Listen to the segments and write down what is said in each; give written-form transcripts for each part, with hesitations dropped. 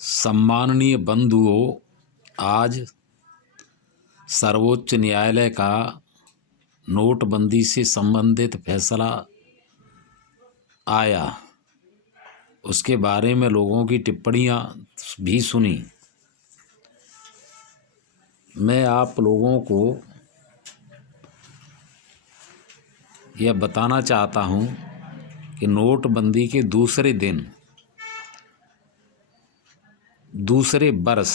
सम्माननीय बंधुओं, आज सर्वोच्च न्यायालय का नोटबंदी से संबंधित फैसला आया। उसके बारे में लोगों की टिप्पणियां भी सुनी। मैं आप लोगों को यह बताना चाहता हूं कि नोटबंदी के दूसरे दिन, दूसरे बरस,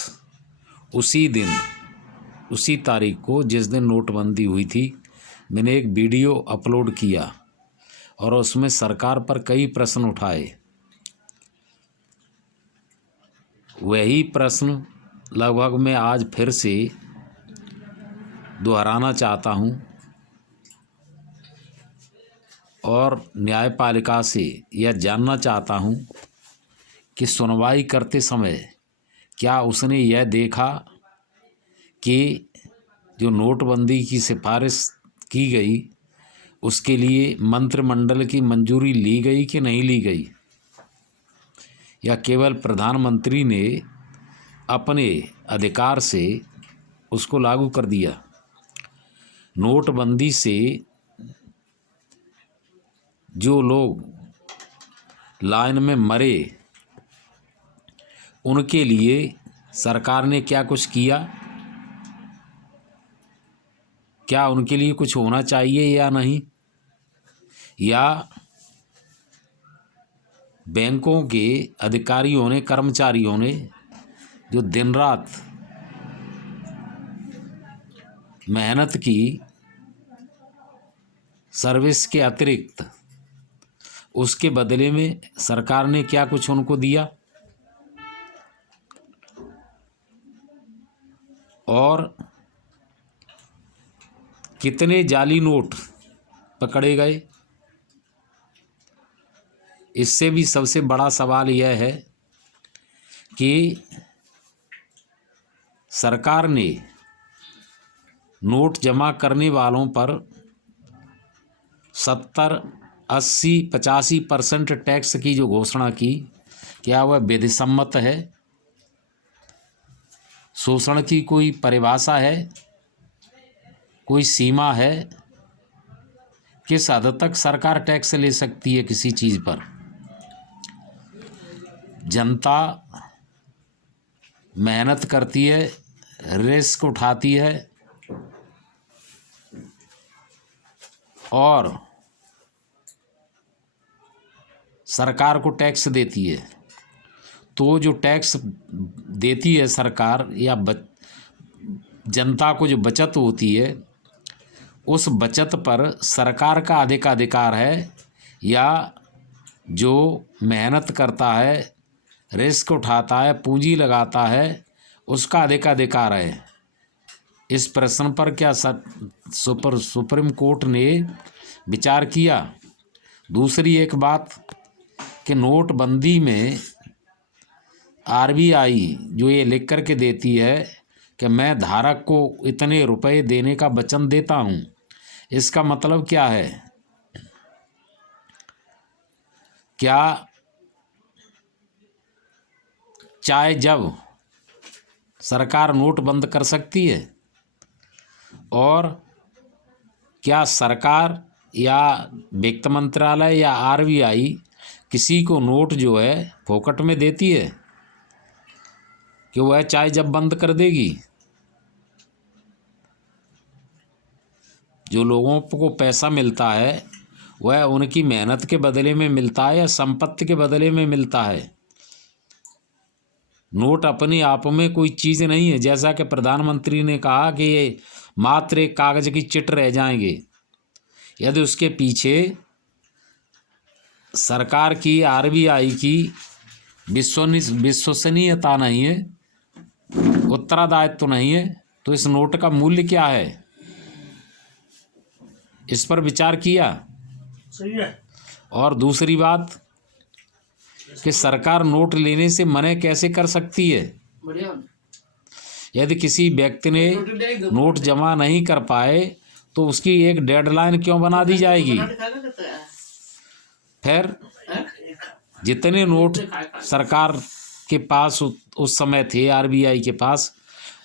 उसी दिन, उसी तारीख को जिस दिन नोटबंदी हुई थी, मैंने एक वीडियो अपलोड किया और उसमें सरकार पर कई प्रश्न उठाए। वही प्रश्न लगभग मैं आज फिर से दोहराना चाहता हूं और न्यायपालिका से यह जानना चाहता हूं कि सुनवाई करते समय क्या उसने यह देखा कि जो नोटबंदी की सिफारिश की गई उसके लिए मंत्रिमंडल की मंजूरी ली गई कि नहीं ली गई, या केवल प्रधानमंत्री ने अपने अधिकार से उसको लागू कर दिया। नोटबंदी से जो लोग लाइन में मरे उनके लिए सरकार ने क्या कुछ किया? क्या उनके लिए कुछ होना चाहिए या नहीं? या बैंकों के अधिकारियों ने, कर्मचारियों ने जो दिन रात मेहनत की, सर्विस के अतिरिक्त, उसके बदले में सरकार ने क्या कुछ उनको दिया? और कितने जाली नोट पकड़े गए? इससे भी सबसे बड़ा सवाल यह है कि सरकार ने नोट जमा करने वालों पर 70, 80, 85% टैक्स की जो घोषणा की, क्या वह विधिसम्मत है? शोषण की कोई परिभाषा है? कोई सीमा है? किस हद तक सरकार टैक्स ले सकती है किसी चीज़ पर? जनता मेहनत करती है, रिस्क उठाती है और सरकार को टैक्स देती है। तो जो टैक्स देती है सरकार या जनता को जो बचत होती है, उस बचत पर सरकार का अधिकार है या जो मेहनत करता है, रिस्क उठाता है, पूंजी लगाता है, उसका अधिकार है? इस प्रश्न पर क्या सुप्रीम कोर्ट ने विचार किया? दूसरी एक बात कि नोटबंदी में आरबीआई जो ये लिख कर के देती है कि मैं धारक को इतने रुपए देने का वचन देता हूं, इसका मतलब क्या है? क्या चाहे जब सरकार नोट बंद कर सकती है? और क्या सरकार या वित्त मंत्रालय या आरबीआई किसी को नोट जो है फोकट में देती है कि वह चाहे जब बंद कर देगी? जो लोगों को पैसा मिलता है वह उनकी मेहनत के बदले में मिलता है या संपत्ति के बदले में मिलता है? नोट अपने आप में कोई चीज़ नहीं है। जैसा कि प्रधानमंत्री ने कहा कि ये मात्र एक कागज की चिट रह जाएंगे। यदि उसके पीछे सरकार की, आरबीआई की विश्वसनीयता नहीं है, उत्तरदायित्व तो नहीं है, तो इस नोट का मूल्य क्या है? इस पर विचार किया? सही है। और दूसरी बात कि सरकार नोट लेने से मना कैसे कर सकती है? यदि किसी व्यक्ति ने नोट जमा नहीं कर पाए तो उसकी एक डेडलाइन क्यों बना दी जाएगी? फिर जितने नोट सरकार के पास उस समय थे आरबीआई के पास,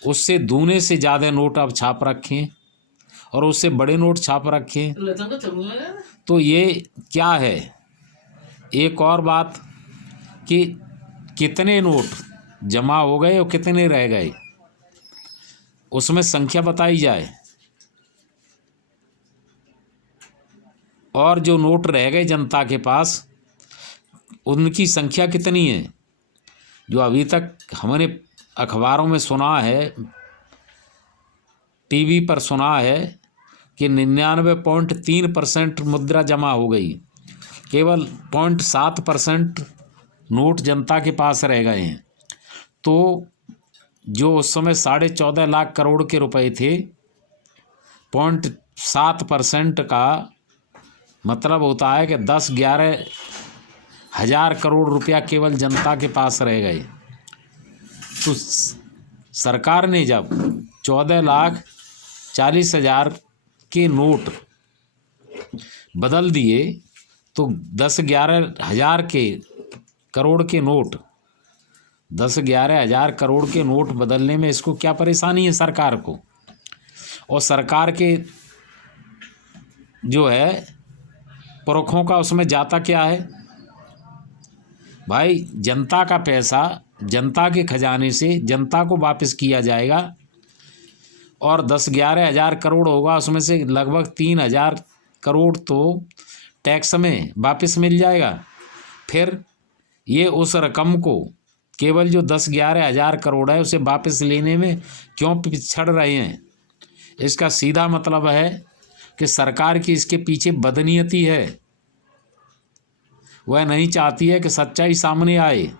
उससे दूने से ज़्यादा नोट अब छाप रखे हैं और उससे बड़े नोट छाप रखे हैं। तो ये क्या है? एक और बात कि कितने नोट जमा हो गए और कितने रह गए, उसमें संख्या बताई जाए। और जो नोट रह गए जनता के पास, उनकी संख्या कितनी है? जो अभी तक हमने अखबारों में सुना है, टीवी पर सुना है कि 99.3% मुद्रा जमा हो गई, केवल 0.7% नोट जनता के पास रह गए हैं। तो जो उस समय 14.5 लाख करोड़ के रुपए थे, 0.7% का मतलब होता है कि 10-11 हज़ार करोड़ रुपया केवल जनता के पास रह गए। तो सरकार ने जब 14,40,000 के नोट बदल दिए, तो 10-11 हज़ार के करोड़ के नोट, 10-11 हज़ार करोड़ के नोट बदलने में इसको क्या परेशानी है सरकार को? और सरकार के जो है पुरखों का उसमें जाता क्या है? भाई, जनता का पैसा जनता के खजाने से जनता को वापस किया जाएगा और 10-11 हज़ार करोड़ होगा, उसमें से लगभग 3,000 करोड़ तो टैक्स में वापस मिल जाएगा। फिर ये उस रकम को, केवल जो 10-11 हज़ार करोड़ है, उसे वापस लेने में क्यों पिछड़ रहे हैं? इसका सीधा मतलब है कि सरकार की इसके पीछे बदनीयती है। वह नहीं चाहती है कि सच्चाई सामने आए।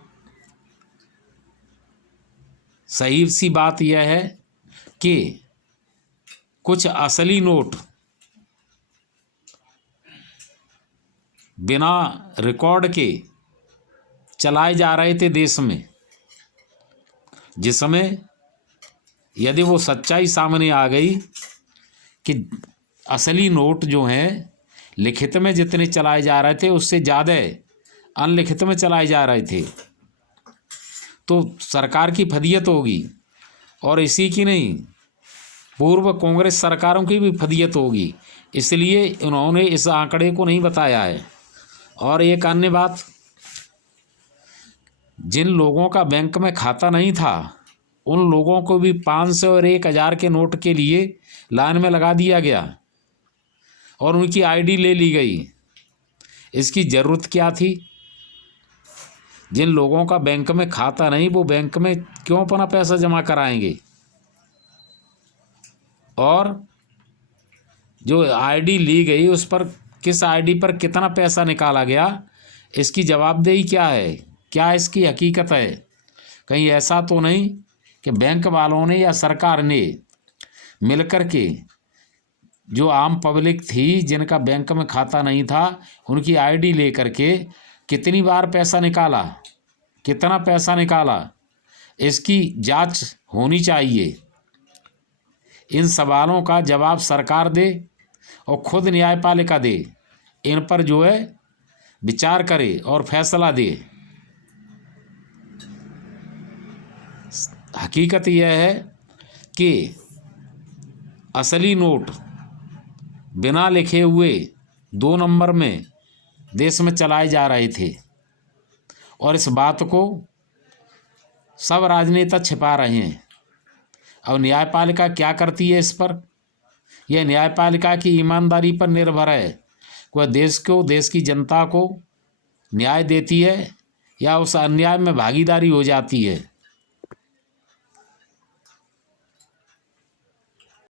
सही सी बात यह है कि कुछ असली नोट बिना रिकॉर्ड के चलाए जा रहे थे देश में, जिसमें यदि वो सच्चाई सामने आ गई कि असली नोट जो हैं लिखित में जितने चलाए जा रहे थे, उससे ज़्यादा अनलिखित में चलाए जा रहे थे, तो सरकार की फदियत होगी। और इसी की नहीं, पूर्व कांग्रेस सरकारों की भी फदियत होगी। इसलिए उन्होंने इस आंकड़े को नहीं बताया है। और एक अन्य बात, जिन लोगों का बैंक में खाता नहीं था, उन लोगों को भी 500 और 1,000 के नोट के लिए लाइन में लगा दिया गया और उनकी आईडी ले ली गई। इसकी ज़रूरत क्या थी? जिन लोगों का बैंक में खाता नहीं, वो बैंक में क्यों अपना पैसा जमा कराएंगे? और जो आईडी ली गई, उस पर किस आईडी पर कितना पैसा निकाला गया, इसकी जवाबदेही क्या है? क्या इसकी हकीकत है? कहीं ऐसा तो नहीं कि बैंक वालों ने या सरकार ने मिलकर के जो आम पब्लिक थी, जिनका बैंक में खाता नहीं था, उनकी आईडी लेकर के कितनी बार पैसा निकाला, कितना पैसा निकाला, इसकी जांच होनी चाहिए। इन सवालों का जवाब सरकार दे और खुद न्यायपालिका दे, इन पर जो है विचार करे और फैसला दे। हकीकत यह है कि असली नोट बिना लिखे हुए 2 नंबर में देश में चलाए जा रहे थे और इस बात को सब राजनेता छिपा रहे हैं। अब न्यायपालिका क्या करती है इस पर? यह न्यायपालिका की ईमानदारी पर निर्भर है। वह देश को, देश की जनता को न्याय देती है या उस अन्याय में भागीदारी हो जाती है।